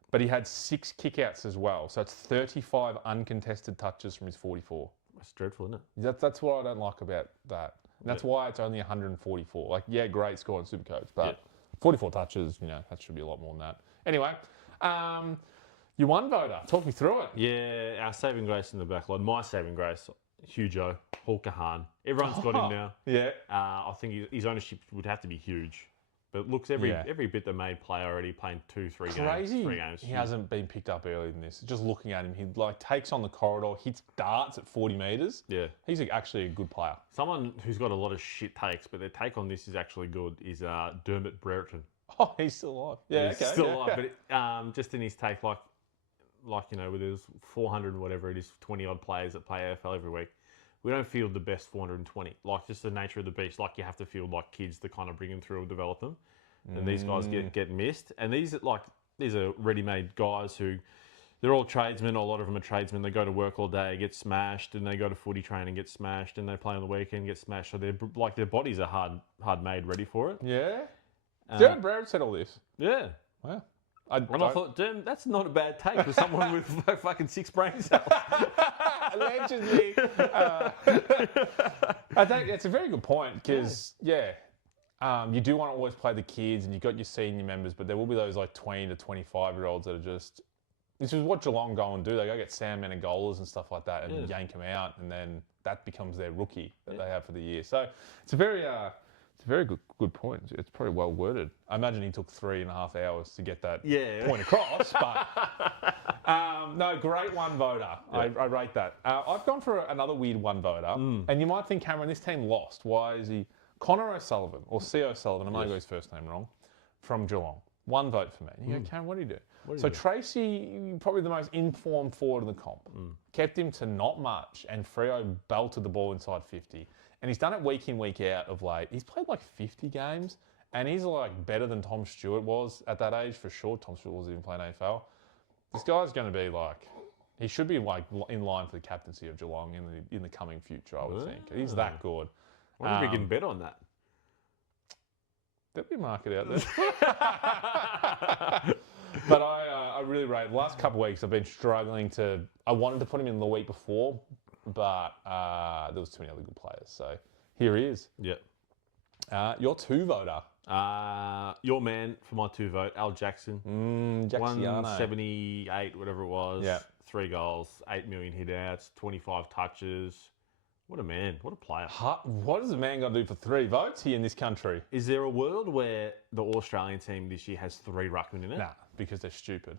but he had 6 kickouts as well. So it's 35 uncontested touches from his 44. That's dreadful, isn't it? That's what I don't like about that. And that's why it's only 144. Like, yeah, great score on Supercoach, but 44 touches, that should be a lot more than that. Anyway, you one voter. Talk me through it. Yeah, our saving grace in the back line. My saving grace, Hugo, Hawker Hahn. Everyone's got him now. Yeah. I think his ownership would have to be huge. But looks every bit they made play already, playing 2-3 games. 3 games. He hasn't been picked up earlier than this. Just looking at him, he takes on the corridor, hits darts at 40 metres. Yeah. He's actually a good player. Someone who's got a lot of shit takes, but their take on this is actually good, is Dermot Brereton. Oh, he's still alive. Yeah, he's still alive. But just in his take, with there's 400 and whatever it is, 20 odd players that play AFL every week. We don't field the best 420. Just the nature of the beast. You have to field kids to kind of bring them through and develop them. And these guys get missed. And these are ready-made guys who, they're all tradesmen. A lot of them are tradesmen. They go to work all day, get smashed, and they go to footy training, get smashed, and they play on the weekend, get smashed. So their bodies are hard made, ready for it. Yeah. Dermot Brereton said all this. Yeah. Wow. I thought, damn, that's not a bad take for someone with fucking 6 brain cells. Allegedly. I think it's a very good point because, you do want to always play the kids and you've got your senior members, but there will be those 20 to 25-year-olds that are just... This is what Geelong go and do. They go get Sam Menegolas and stuff like that and yank them out, and then that becomes their rookie that they have for the year. So it's a very... It's a very good point. It's probably well worded. I imagine he took 3.5 hours to get that point across. But no, great one voter. Yeah. I rate that. I've gone for another weird one voter. And you might think, Cameron, this team lost. Why is he? Connor O'Sullivan, or C. O'Sullivan, I might get his first name wrong, from Geelong. 1 vote for me. And you go, Cameron, what do you do? Tracy, probably the most informed forward in the comp, kept him to not much, and Freo belted the ball inside 50. And he's done it week in, week out of late. He's played 50 games, and he's better than Tom Stewart was at that age for sure. Tom Stewart wasn't even playing AFL. This guy's going to be he should be in line for the captaincy of Geelong in the coming future, I would think. He's that good. I wonder if we can bet on that. There'll be a market out there. But I really rate. The last couple of weeks, I've been struggling I wanted to put him in the week before, but there was too many other good players. So Here he is. Yep. Your 2-voter. Your man for my 2 vote, Al Jackson. Jaxiano. 178, whatever it was. Yeah. 3 goals, 8 million hit outs, 25 touches. What a man. What a player. What has a man got to do for 3 votes here in this country? Is there a world where the Australian team this year has 3 ruckmen in it? Nah, because they're stupid.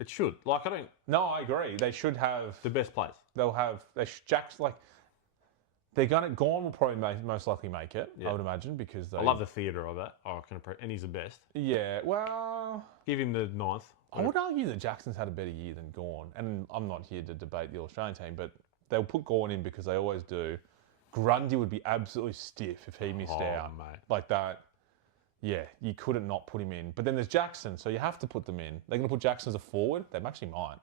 It should. Like, I don't... No, I agree. They should have... The best players. They'll have... Jack's like... They're going to... Gorn will probably most likely make it, I would imagine, because they... I love the theatre of that. And he's the best. Yeah, well... Give him the 9th. I would argue that Jackson's had a better year than Gorn. And I'm not here to debate the Australian team, but they'll put Gorn in because they always do. Grundy would be absolutely stiff if he missed out. Mate. Like that. Yeah, you couldn't not put him in. But then there's Jackson, so you have to put them in. They're going to put Jackson as a forward? They actually might.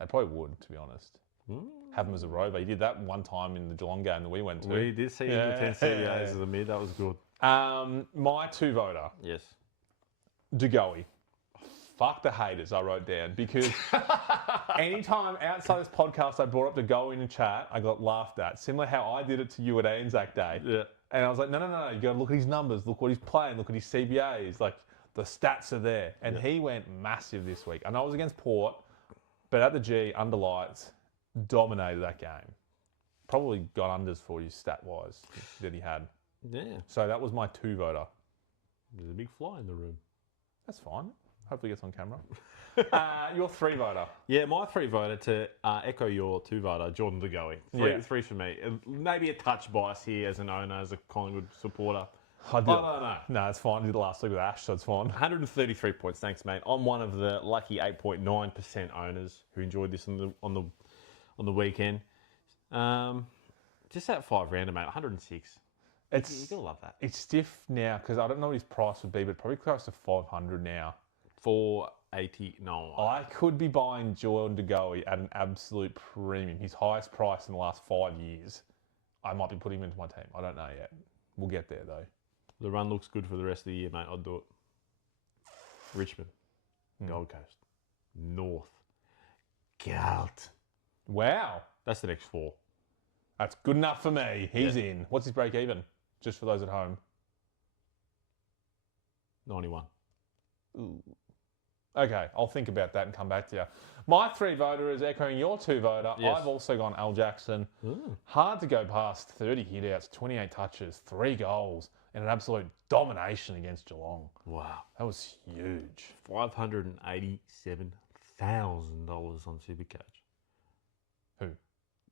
They probably would, to be honest. Have him as a rover. He did that one time in the Geelong game that we went to. We did see him with 10 CBAs as a mid. That was good. My 2-voter. Yes. Dugowie. Fuck the haters, I wrote down. Because anytime outside this podcast I brought up Dugowie in chat, I got laughed at. Similar how I did it to you at Anzac Day. Yeah. And I was like, no, you got to look at his numbers, look what he's playing, look at his CBAs, like the stats are there. And he went massive this week. I know it was against Port, but at the G, under lights, dominated that game. Probably got unders for you stat-wise that he had. Yeah. So that was my 2-voter. There's a big fly in the room. That's fine. Hopefully it gets on camera. Your 3-voter. Yeah, my 3-voter to echo your 2-voter, Jordan Dugowie. Three for me. Maybe a touch bias here as an owner, as a Collingwood supporter. No, it's fine. I did it last week with Ash, so it's fine. 133 points. Thanks, mate. I'm one of the lucky 8.9% owners who enjoyed this on the weekend. Just that 5 rounder, mate. 106. You're gonna love that. It's stiff now because I don't know what his price would be, but probably close to 500 now. 489. I could be buying Jordan Dugowie at an absolute premium. His highest price in the last 5 years. I might be putting him into my team. I don't know yet. We'll get there though. The run looks good for the rest of the year, mate. I'd do it. Richmond, Gold Coast, North, Carlton. Wow. That's the next 4. That's good enough for me. He's in. What's his break even? Just for those at home. 91. Ooh. Okay, I'll think about that and come back to you. My 3-voter is echoing your 2-voter. Yes. I've also gone Al Jackson. Hard to go past 30 hitouts, 28 touches, 3 goals, and an absolute domination against Geelong. Wow. That was huge. $587,000 on Supercoach. Who?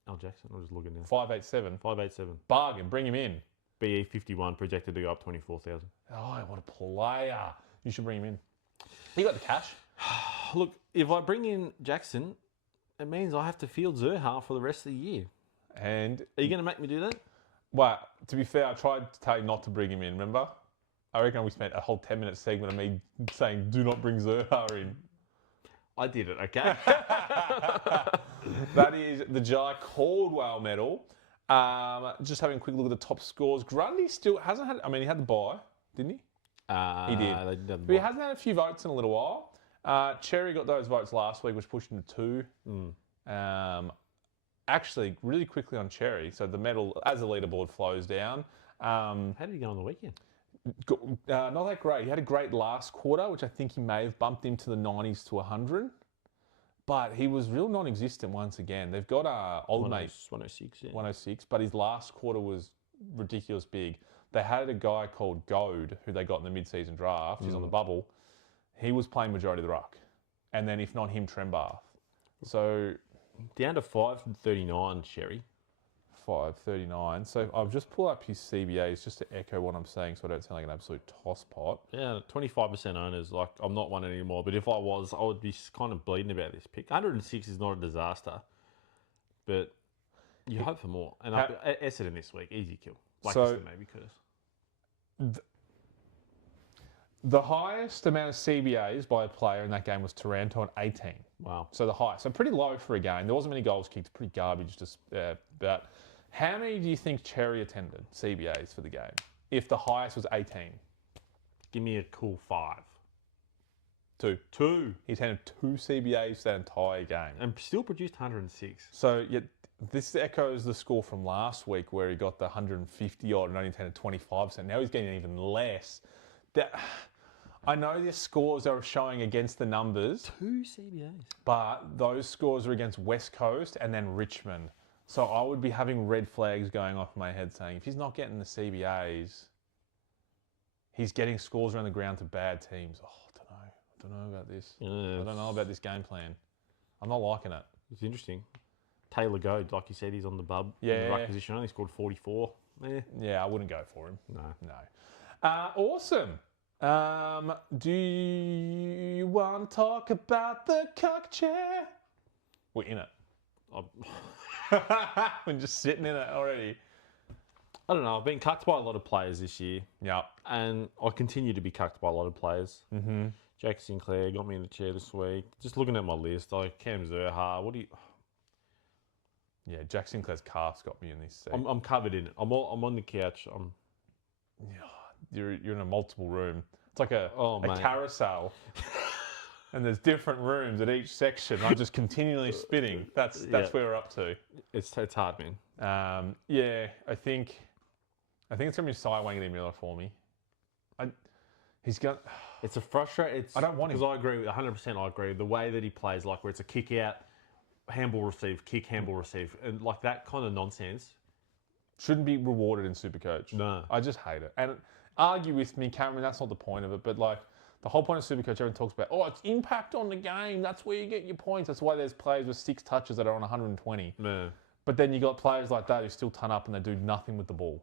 Al Jackson. I'm just looking now. 587. 587. Bargain. Bring him in. BE 51 projected to go up 24,000. Oh, what a player. You should bring him in. You got the cash. Look, if I bring in Jackson, it means I have to field Zerha for the rest of the year. And are you going to make me do that? Well, to be fair, I tried to tell you not to bring him in, remember? I reckon we spent a whole 10-minute segment of me saying, do not bring Zerha in. I did it, okay? That is the Jai Caldwell medal. Just having a quick look at the top scores. Grundy still hasn't had... I mean, he had the bye, didn't he? He did. But he hasn't had a few votes in a little while. Cherry got those votes last week, which pushed him to 2. Actually, really quickly on Cherry, so the medal, as the leaderboard flows down. How did he go on the weekend? Not that great. He had a great last quarter, which I think he may have bumped him to the 90s to 100. But he was real non-existent once again. They've got old mate 106, yeah. 106, but his last quarter was ridiculous big. They had a guy called Goad, who they got in the mid-season draft. He's on the bubble. He was playing majority of the ruck. And then if not him, Trembath. So... Down to 539, Sherry. 539. So I've just pulled up his CBAs just to echo what I'm saying so I don't sound like an absolute tosspot. Yeah, 25% owners. Like, I'm not one anymore. But if I was, I would be kind of bleeding about this pick. 106 is not a disaster. But you hope for more. And Essendon this week, easy kill. So, maybe Curse. The highest amount of CBAs by a player in that game was Taranto at 18. Wow. So the highest. So pretty low for a game. There wasn't many goals kicked. Pretty garbage. But how many do you think Cherry attended CBAs for the game? If the highest was 18. Give me a cool 5. 2. He attended 2 CBAs for that entire game. And still produced 106. So this echoes the score from last week where he got the 150 odd and only taken 25%. Now he's getting even less. I know the scores are showing against the numbers. 2 CBAs. But those scores are against West Coast and then Richmond. So I would be having red flags going off my head saying, if he's not getting the CBAs, he's getting scores around the ground to bad teams. Oh, I don't know about this. Yeah, I don't know about this game plan. I'm not liking it. It's interesting. Taylor Goad, like you said, he's on the bub. Yeah. In the ruck position, only scored 44. Yeah, I wouldn't go for him. No. Awesome. Do you want to talk about the cock chair? We're in it. We're just sitting in it already. I don't know. I've been cucked by a lot of players this year. Yep. And I continue to be cucked by a lot of players. Mm-hmm. Jack Sinclair got me in the chair this week. Just looking at my list, like Cam Zerha, what do you... Yeah, Jack Sinclair's calf's got me in this seat. I'm covered in it. I'm on the couch. You're in a multiple room. It's like a mate. carousel. And there's different rooms at each section. I'm just continually spinning. That's where we're up to. It's hard, man. I think it's gonna be Cy Wanganeen-Miller for me. He's got. It's a frustrating. I don't want him. Because I agree. 100%. I agree. The way that he plays, like where it's a kick out, handball receive, kick, handball receive, and like that kind of nonsense Shouldn't be rewarded in Supercoach. No. I just hate it. And argue with me, Cameron, that's not the point of it. But like the whole point of Supercoach, everyone talks about, it's impact on the game. That's where you get your points. That's why there's players with 6 touches that are on 120. No. But then you got players like that who still ton up and they do nothing with the ball.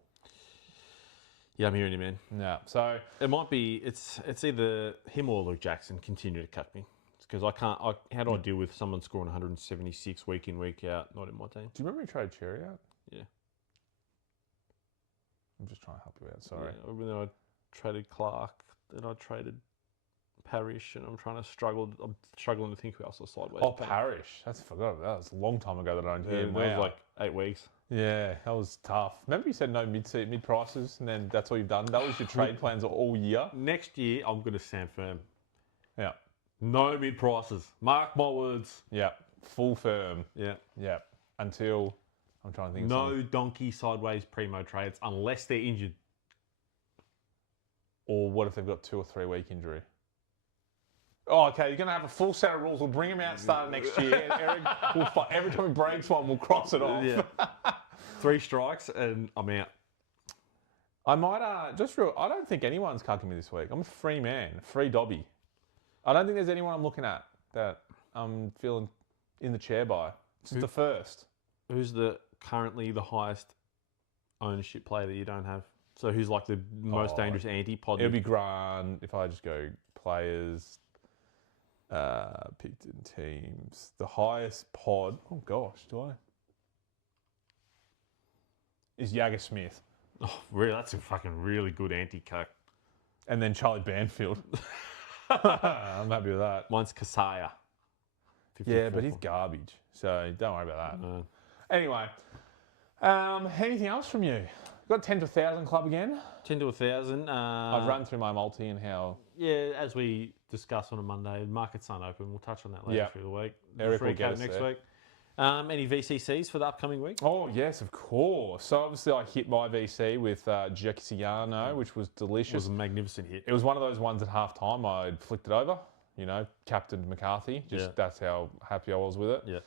Yeah, I'm hearing you, man. Yeah. So it might be it's either him or Luke Jackson continue to cut me. Because I can't. How do I deal with someone scoring 176 week in, week out, not in my team? do you remember you traded Cherry out? Yeah. I'm just trying to help you out. Sorry. Yeah, even though I traded Clark, then I traded Parrish, and I'm struggling to think who else was sideways. Oh, Parrish. That's forgot about that. Was a long time ago that I don't hear him. It was like 8 weeks. Yeah, that was tough. Remember you said no mid prices, and then that's all you've done. That was your trade plans all year. Next year, I'm going to stand firm. Yeah. No mid prices. Mark my words. Yeah. Full firm. Yeah. Yeah. Until I'm trying to think. No donkey sideways primo trades unless they're injured. Or what if they've got 2 or 3 week injury? Oh, okay. You're going to have a full set of rules. We'll bring them out starting next year. And Eric will fight. Every time he breaks one, we'll cross it off. Yeah. 3 strikes and I'm out. I might I don't think anyone's cucking me this week. I'm a free man, free Dobby. I don't think there's anyone I'm looking at that I'm feeling in the chair by. This is the first. Who's currently the highest ownership player that you don't have? So who's like the most dangerous anti-pod? It'll be Grant if I just go players, picked in teams. The highest pod. Oh gosh, do I? Is Jagger Smith. Oh, really? That's a fucking really good anti-cuck. And then Charlie Banfield. I'm happy with that. Mine's Kasaya. Yeah, but he's garbage. So don't worry about that. No. Anyway, anything else from you? Got 10 to 1,000 club again? 10 to 1,000. I've run through my multi and how... Yeah, as we discussed on a Monday, markets aren't open. We'll touch on that later through the week. Eric will get us next there. week. Any VCCs for the upcoming week? Oh, yes, of course. So obviously I hit my VC with Giaciano, which was delicious. It was a magnificent hit. It was one of those ones at half-time I'd flicked it over, captained McCarthy. That's how happy I was with it. Yeah.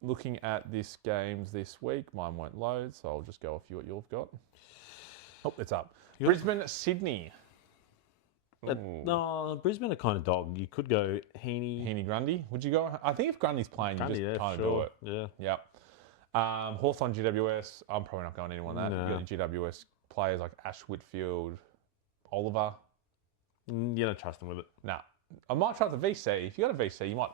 Looking at this games this week, mine won't load, so I'll just go off what you've got. Oh, it's up. Brisbane, Sydney. No, Brisbane are kind of dog. You could go Heaney. Grundy. Would you go? I think if Grundy's playing, you just kind of do it. Yeah. Yep. Hawthorn, GWS. I'm probably not going anyone that. No. You've got your GWS players like Ash Whitfield, Oliver. You don't trust them with it. Nah. I might try the VC. If you got a VC, you might.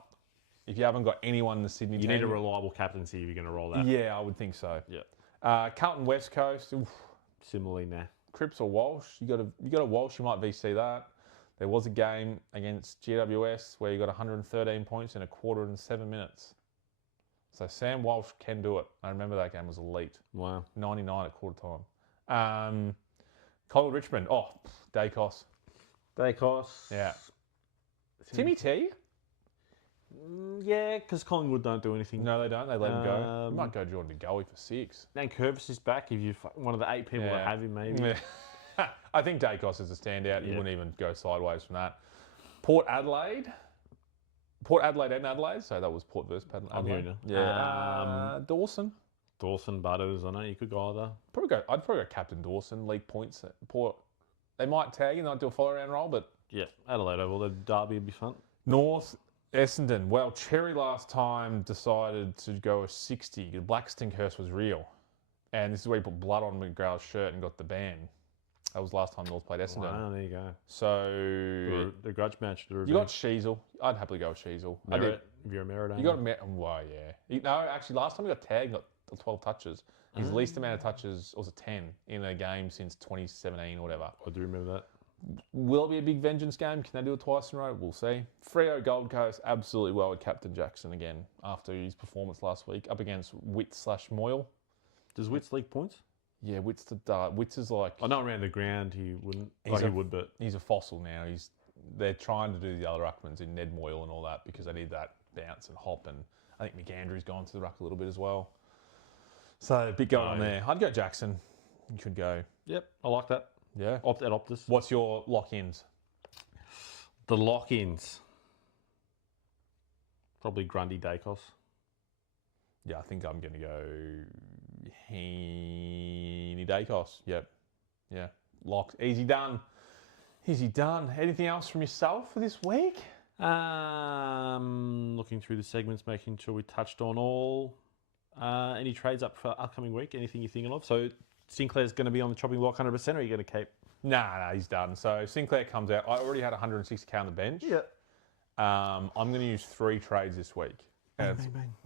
If you haven't got anyone in the Sydney team. You need a reliable captaincy if you're going to roll that. Yeah, I would think so. Yeah. Carlton West Coast. Oof. Similarly, nah. Cripps or Walsh. You got a Walsh, you might VC that. There was a game against GWS where you got 113 points in a quarter and 7 minutes. So Sam Walsh can do it. I remember that game was elite. Wow. 99 at quarter time. Collingwood Richmond. Oh, Dacos. Dacos. Yeah. Timmy T? Yeah, because Collingwood don't do anything. No, they don't. They let him go. You might go Jordan De Goey for 6. Dan Curvis is back. If you one of the 8 people that have him, maybe. Yeah. I think Dacos is a standout. You wouldn't even go sideways from that. Port Adelaide and Adelaide. So that was Port versus Adelaide. Yeah. Dawson. Dawson, Butters. I know you could go either. I'd probably go Captain Dawson. League points. Port. They might tag and not do a follow round roll, but yeah, Adelaide Oval. The derby would be fun. North. Essendon. Well, Cherry last time decided to go a 60. The Blackstone curse was real. And this is where he put blood on McGraw's shirt and got the ban. That was last time North played Essendon. Wow, there you go. So... The grudge match. You got Sheasel. I'd happily go with Sheasel. Merritt, if you're a Merritt. You got well, yeah. No, actually, last time he got tagged, got 12 touches. His least amount of touches was a 10 in a game since 2017 or whatever. I do remember that. Will it be a big vengeance game? Can they do it twice in a row? We'll see. Freo Gold Coast, absolutely well with Captain Jackson again after his performance last week up against Witt/Moyle. Does Witt's league points? Yeah, Witt's the dart. Witt's is like... I know around the ground he wouldn't. He would, but... He's a fossil now. They're trying to do the other ruckmans in Ned Moyle and all that because they need that bounce and hop. And I think McAndrew's gone to the ruck a little bit as well. So a bit going on there. I'd go Jackson. You could go. Yep, I like that. Yeah. At Optus. What's your lock-ins? The lock-ins. Probably Grundy Dacos. Yeah, I think I'm going to go Heaney Dacos. Yep. Yeah. Locked. Easy done. Easy done. Anything else from yourself for this week? Looking through the segments, making sure we touched on all. Any trades up for upcoming week? Anything you're thinking of? So Sinclair's going to be on the chopping block 100%, or are you going to keep? Nah, he's done. So Sinclair comes out. I already had 160k on the bench. Yeah. I'm going to use 3 trades this week. And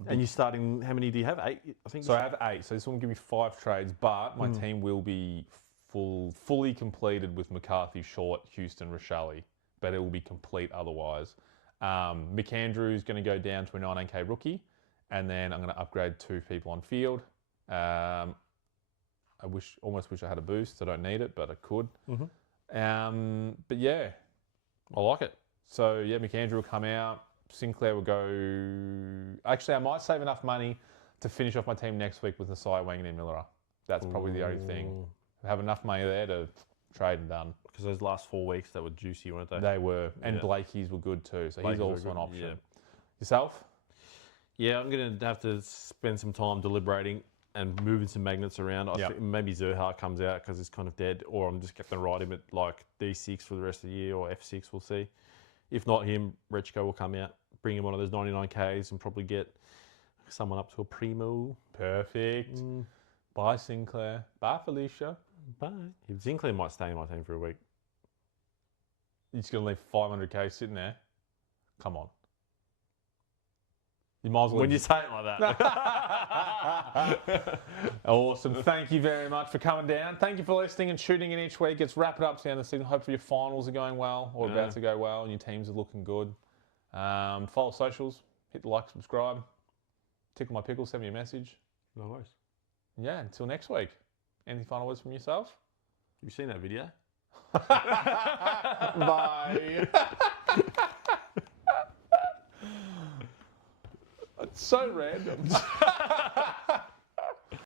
you're starting, how many do you have? 8, I think? So I have 8. So this one will give me 5 trades, but my team will be fully completed with McCarthy, Short, Houston, Rashali. But it will be complete otherwise. McAndrew's going to go down to a 19k rookie. And then I'm going to upgrade 2 people on field. I almost wish I had a boost. I don't need it, but I could. But yeah, I like it. So yeah, McAndrew will come out. Sinclair will go. Actually, I might save enough money to finish off my team next week with Nasiah, Wangan and Miller. That's probably the only thing. I have enough money there to trade and done. Because those last 4 weeks, they were juicy, weren't they? They were. And Blakey's were good too. So he's also an option. Yeah. Yourself? Yeah, I'm going to have to spend some time deliberating and moving some magnets around. I think maybe Zerha comes out because it's kind of dead, or I'm just going to ride him at like D6 for the rest of the year, or F6, we'll see. If not him, Rechko will come out, bring him one of those 99Ks and probably get someone up to a primo. Perfect. Bye, Sinclair. Bye, Felicia. Bye. Sinclair might stay in my team for a week. You're just going to leave 500k sitting there? Come on. You might as well. When you say it like that. Awesome. Thank you very much for coming down. Thank you for listening and tuning in each week. It's wrap it up to the end of the season. Hopefully your finals are going well or about to go well and your teams are looking good. Follow socials. Hit the like, subscribe. Tickle my pickle. Send me a message. No worries. Yeah, until next week. Any final words from yourself? Have you seen that video? Bye. It's so random.